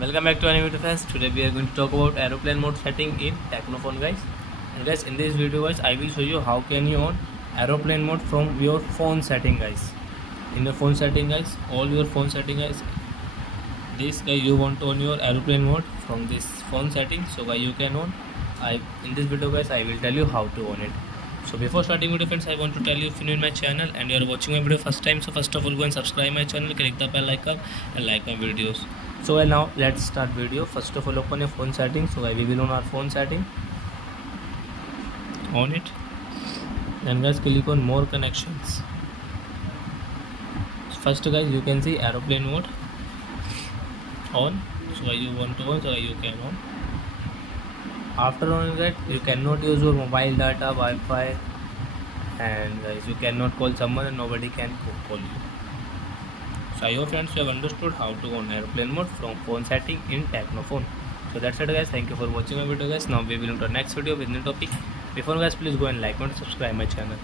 Welcome back to our new video friends. Today we are going to talk about aeroplane mode setting in TECNO phone guys. And guys, in this video guys, I will show you how can you on aeroplane mode from your phone setting guys. In your phone setting guys, all your phone setting guys, this guy you want to on your aeroplane mode from this phone setting. So guys you can on. In this video guys, I will tell you how to on it. So before starting video friends, I want to tell you if you are new in my channel and you are watching my video first time, so first of all go and subscribe my channel, click the bell icon and like my videos. So now let's start video. First of all open your phone settings. So we will on our phone setting, on it, then guys click on more connections. First guys you can see aeroplane mode on. So you want to on, so you can on. After on that you cannot use your mobile data, Wi-Fi, and guys you cannot call someone and nobody can call you. So I hope friends you have understood how to on airplane mode from phone setting in TECNO phone. So that's it guys, thank you for watching my video guys. Now we will into our next video with new topic. Before guys, please go and like and subscribe my channel.